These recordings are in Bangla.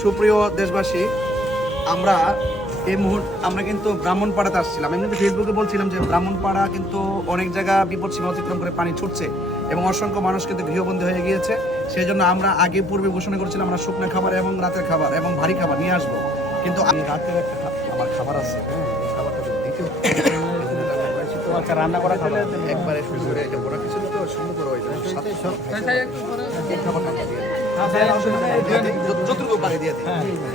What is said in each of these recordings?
সুপ্রিয় দেশবাসী, আমরা এই আমরা কিন্তু ব্রাহ্মণপাড়াতে আসছিলাম। আমি কিন্তু ফেসবুকে বলছিলাম যে ব্রাহ্মণপাড়া কিন্তু অনেক জায়গা বিপদ সীমা অতিক্রম করে পানি ছুটছে এবং অসংখ্য মানুষ কিন্তু গৃহবন্দী হয়ে গিয়েছে। সেই জন্য আমরা আগে পূর্বে ঘোষণা করেছিলাম আমরা শুকনো খাবার এবং রাতের খাবার এবং ভারী খাবার নিয়ে আসবো। কিন্তু আমি রাতের একটা আমার খাবার আছে, খাবারটা দিতে রান্না করা খাবার একবারে শুরু করে বড় কিছু তো শুরু করো যতটুকু পারে দিয়ে দিই।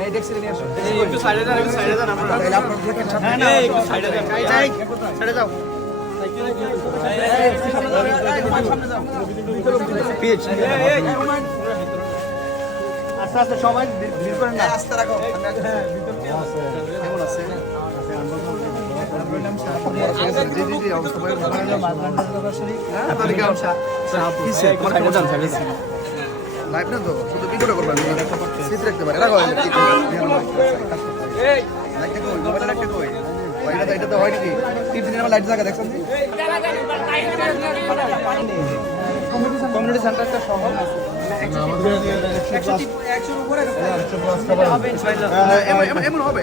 এই ডেক্সে নিয়ে আসো, একটু সাইডে যান, একটু সাইডে যান। আপনারা আপনারা দেখেন সামনে, না একটু সাইডে যান, সাইডে যাও। সামনে যাও পিচ আস্তে আস্তে সবাই ভিড় করেন না, আস্তে রাখো। কেমন আছে? লাইভ না তো শুধু কি করে করবেন, সিট রাখতে পারে রাখো। এটা তো হয় নাকি 3 দিনের লাইট জায়গা দেখছেন কমিউনিটি সেন্টারটা শহর আছে এমন হবে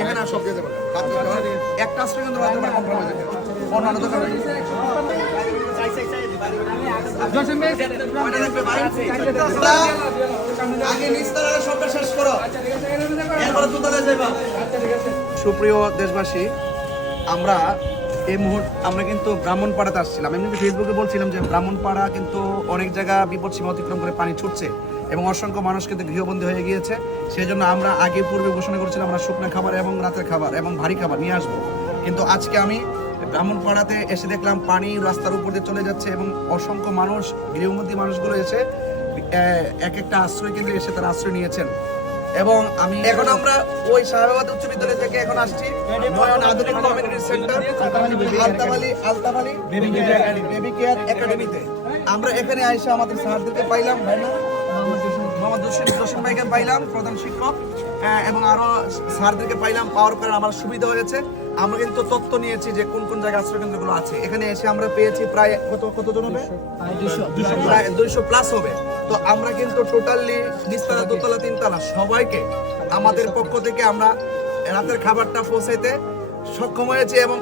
এখানে সব দিয়ে দেবেন একটা আশ্রয় কেন্দ্র অন্যান্য দোকান সুপ্রিয় দেশবাসী, আমরা আমরা কিন্তু ব্রাহ্মণপাড়াতে আসছিলাম। আমি কিন্তু ফেসবুকে বলছিলাম যে ব্রাহ্মণপাড়া কিন্তু অনেক জায়গা বিপদ সীমা অতিক্রম করে পানি ছুটছে এবং অসংখ্য মানুষ কিন্তু গৃহবন্দী হয়ে গিয়েছে। সেই জন্য আমরা আগে পূর্বে ঘোষণা করেছিলাম আমরা শুকনো খাবার এবং রাতের খাবার এবং ভারী খাবার নিয়ে আসবো। কিন্তু আজকে আমি ব্রাহ্মণপাড়াতে এসে দেখলাম পানি রাস্তার উপর দিয়ে চলে যাচ্ছে এবং অসংখ্য মানুষ গৃহবন্দী মানুষগুলো এসে এক একটা আশ্রয় কেন্দ্রে এসে তারা আশ্রয় নিয়েছেন। এবং আমি এখন আমরা ওই শাহবাগ উচ্চ বিদ্যালয় থেকে এখন আসছি নয়ন আধুনিক কমিউনিটি সেন্টার আলতাবালি বেবি কেয়ার একাডেমিতে। আমরা এখানে আইসা আমাদের স্যারদেরকে পাইলাম, মোহাম্মদ জসিম ভাইকে পাইলাম প্রধান শিক্ষক, এবং আরো স্যারদেরকে পাইলাম। পাওয়ার পরে আমার সুবিধা হয়েছে। আমরা কিন্তু তথ্য নিয়েছি যে কোন কোন জায়গায় আশ্রয় কেন্দ্রগুলো আছে। এখানে এসে আমরা পেয়েছি প্রায় কতজন হবে, প্রায় 200 প্লাস হবে। তো আমরা কিন্তু টোটালি নিচতলা দোতলা তিনতলা সবাইকে আমাদের পক্ষ থেকে আমরা রাতের খাবারটা পৌঁছাইতে সক্ষম হয়েছি এবং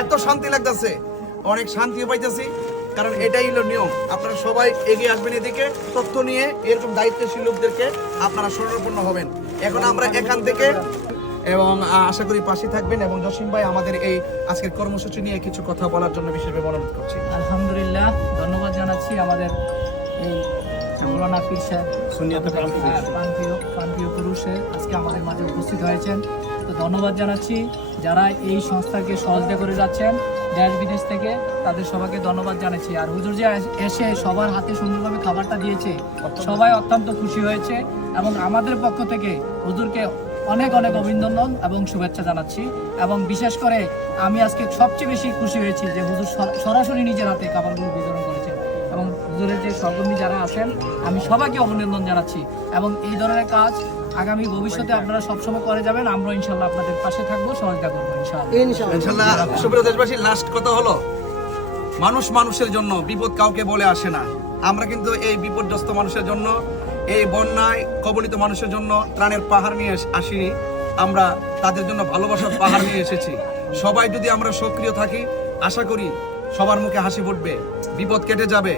এত শান্তি লাগতেছে, অনেক শান্তিও পাইতেছি। কারণ এটাই হলো নিয়ম, আপনারা সবাই এগিয়ে আসবেন এদিকে তথ্য নিয়ে, এরকম দায়িত্বশীল লোকদেরকে আপনারা শরণাপন্ন হবেন। এখন আমরা এখান থেকে এবং আশা করি পাশে থাকবেন। এবং জসিম ভাই আমাদের এই আজকের কর্মসূচি নিয়ে কিছু কথা বলার জন্য বিশেষভাবে অনুরোধ করছি। আলহামদুলিল্লাহ, ধন্যবাদ জানাচ্ছি আমাদের এই মৌলানা পীর সাহেব প্রাণপ্রিয় পুরুষে আজকে আমাদের মাঝে উপস্থিত হয়েছেন। তো ধন্যবাদ জানাচ্ছি যারা এই সংস্থাকে সহযোগিতা করে যাচ্ছেন দেশ বিদেশ থেকে, তাদের সবাইকে ধন্যবাদ জানাচ্ছি। আর হুজুর যে এসে সবার হাতে সুন্দরভাবে খাবারটা দিয়েছে, সবাই অত্যন্ত খুশি হয়েছে এবং আমাদের পক্ষ থেকে হুজুরকে অনেক অনেক অভিনন্দন এবং শুভেচ্ছা জানাচ্ছি। এবং বিশেষ করে আমি আজকে সবচেয়ে বেশি খুশি হয়েছি যে হুজুর সরাসরি নিজের হাতে খাবারগুলো বিতরণ করেছেন এবং হুজুরের যে সহকর্মী যারা আছেন আমি সবাইকে অভিনন্দন জানাচ্ছি। এবং এই ধরনের কাজ আগামী ভবিষ্যতে আপনারা সবসময় করে যাবেন। আমরা ইনশাল্লাহ আপনাদের পাশে থাকবো, সহযোগিতা করবো ইনশাল্লাহ। সুপ্রিয় দেশবাসী, লাস্ট কথা হলো মানুষ মানুষের জন্য, বিপদ কাউকে বলে আসে না। আমরা কিন্তু এই বিপদগ্রস্ত মানুষের জন্য, এই বন্যায় কবলিত মানুষের জন্য ত্রাণের পাহাড় নিয়ে আসিনি, আমরা তাদের জন্য ভালোবাসার পাহাড় নিয়ে এসেছি। সবাই যদি আমরা সক্রিয় থাকি, আশা করি সবার মুখে হাসি ফুটবে, বিপদ কেটে যাবে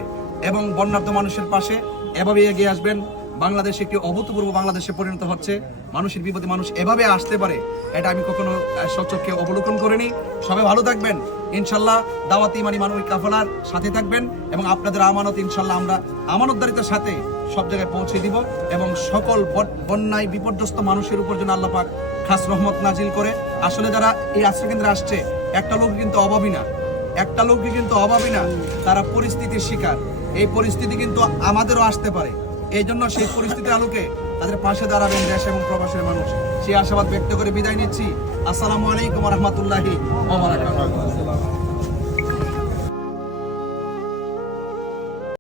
এবং বন্যার্ত মানুষের পাশে এভাবে এগিয়ে আসবেন। বাংলাদেশ একটি অভূতপূর্ব বাংলাদেশে পরিণত হচ্ছে। মানুষের বিপদে মানুষ এভাবে আসতে পারে, এটা আমি কখনো সচক্ষে অবলোকন করিনি। সবাই ভালো থাকবেন ইনশাল্লাহ। দাওয়াতি ইমানি মানবিক কাফেলার সাথে থাকবেন এবং আপনাদের আমানত ইনশাল্লাহ আমরা আমানতদারিতার সাথে সব জায়গায় পৌঁছে দিব এবং সকল বন্যায় বিপর্যস্ত মানুষের উপর যেন আল্লাহ পাক খাস রহমত নাজিল করে। আসলে যারা এই আশ্রয়কেন্দ্রে আসছে, একটা লোক কিন্তু অভাবী না, একটা লোকই কিন্তু অভাবী না, তারা পরিস্থিতির শিকার। এই পরিস্থিতি কিন্তু আমাদেরও আসতে পারে, এই জন্য সেই পরিস্থিতির আলোকে তাদের পাশে দাঁড়াবেন দেশ এবং প্রবাসের মানুষ। সেই আশাবাদ ব্যক্ত করে বিদায় নিচ্ছি। আসসালামু আলাইকুম ওয়া রাহমাতুল্লাহি ওয়া বারাকাতুহু।